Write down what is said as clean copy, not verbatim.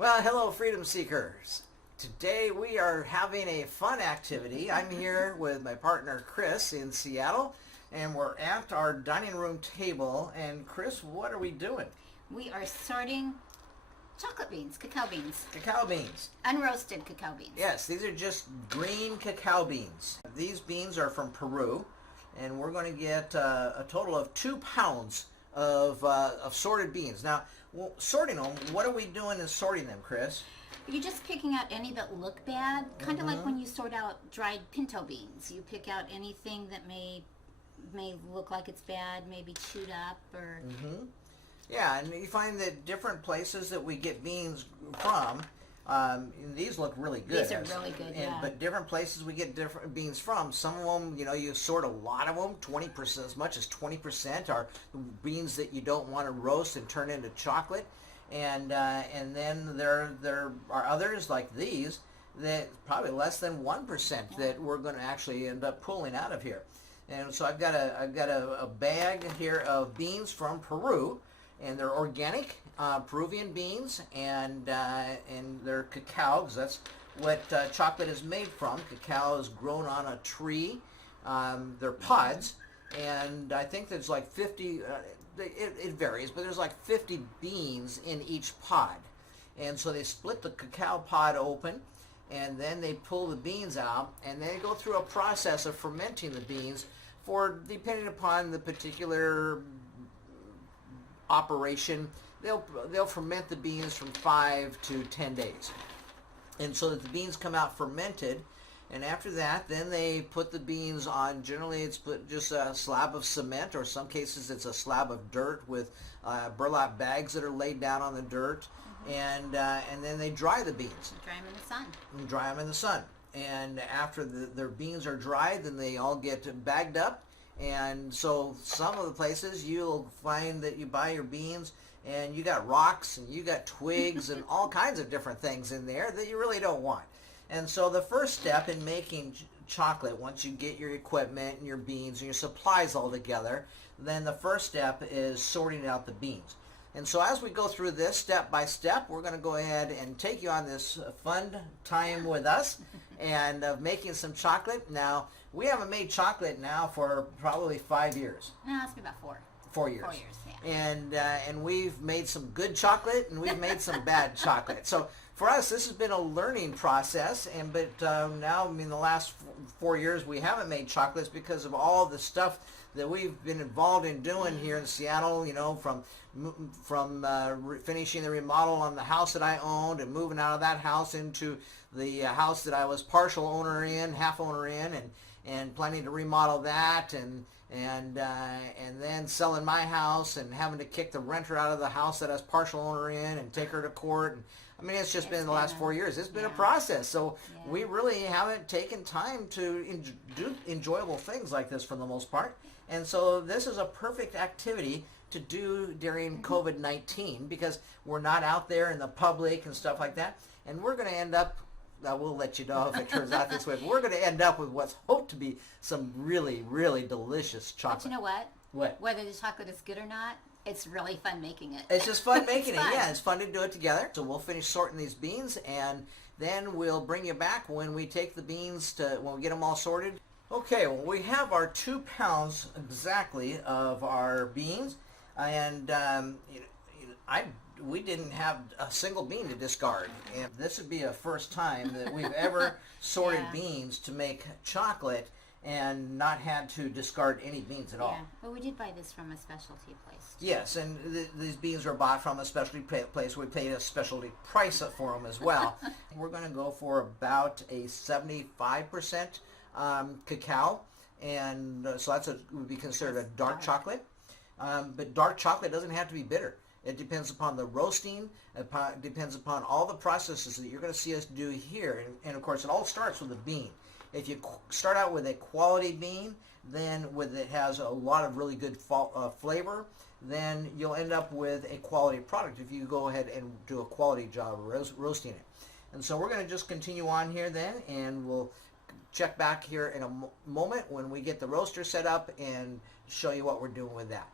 Well, hello, freedom seekers. Today we are having a fun activity. I'm here with my partner Chris in Seattle, and we're at our dining room table. And Chris, what are we doing? We are sorting chocolate beans, cacao beans. Cacao beans. Unroasted cacao beans. Yes, these are just green cacao beans. These beans are from Peru, and we're going to get a total of 2 pounds of sorted beans. Now, sorting them, what are we doing in sorting them, Chris? You're just picking out any that look bad, kind of like when you sort out dried pinto beans. You pick out anything that may look like it's bad, maybe chewed up or... Yeah, and you find that different places that we get beans from, these look really good. These are really good, yeah. But different places we get different beans from. Some of them, you sort a lot of them, 20%, as much as 20% are beans that you don't want to roast and turn into chocolate. And then there are others like these that probably less than 1% that we're going to actually end up pulling out of here. And so I've got a bag here of beans from Peru, and they're organic Peruvian beans, and they're cacao, because that's what chocolate is made from. Cacao is grown on a tree. They're pods, and I think there's like 50. It varies, but there's like 50 beans in each pod. And so they split the cacao pod open, and then they pull the beans out, and they go through a process of fermenting the beans for, depending upon the particular operation, they'll ferment the beans from 5 to 10 days. And so that the beans come out fermented, and after that, then they put the beans on, generally it's just a slab of cement, or some cases it's a slab of dirt with burlap bags that are laid down on the dirt, and then they dry the beans. Dry them in the sun. And dry them in the sun. And after their beans are dried, then they all get bagged up. And so some of the places you'll find that you buy your beans and you got rocks and you got twigs and all kinds of different things in there that you really don't want. And so the first step in making chocolate, once you get your equipment and your beans and your supplies all together, then the first step is sorting out the beans. And so as we go through this step by step, we're going to go ahead and take you on this fun time with us and making some chocolate. Now, we haven't made chocolate now for probably 5 years. No, it's been about 4. 4 years. 4 years, yeah. And we've made some good chocolate and we've made some bad chocolate. So for us, this has been a learning process. But now, the last 4 years we haven't made chocolates because of all the stuff that we've been involved in doing here in Seattle. From finishing the remodel on the house that I owned and moving out of that house into the house that I was partial owner in, half owner in, and planning to remodel that, and then selling my house and having to kick the renter out of the house that I was partial owner in and take her to court. And it's just been the last 4 years. It's been a process. So we really haven't taken time to do enjoyable things like this for the most part. And so this is a perfect activity to do during COVID-19 because we're not out there in the public and stuff like that. And we're going to end up, we'll let you know if it turns out this way, but we're going to end up with what's hoped to be some really, really delicious chocolate. But you know what? What? Whether the chocolate is good or not, it's really fun making it. It's just fun making it. Fun. Yeah, it's fun to do it together. So we'll finish sorting these beans, and then we'll bring you back when we take the beans when we get them all sorted. Okay, well, we have our 2 pounds exactly of our beans, and we didn't have a single bean to discard. And this would be a first time that we've ever sorted beans to make chocolate and not had to discard any beans at all. Yeah, but we did buy this from a specialty place. Yes, and these beans are bought from a specialty place. We paid a specialty price for them as well. We're going to go for about a 75% cacao, and so would be considered a dark chocolate. But dark chocolate doesn't have to be bitter. It depends upon the roasting. It depends upon all the processes that you're going to see us do here. And of course, it all starts with a bean. If you start out with a quality bean, then it has a lot of really good flavor, then you'll end up with a quality product if you go ahead and do a quality job of roasting it. And so we're going to just continue on here then, and we'll check back here in a moment when we get the roaster set up and show you what we're doing with that.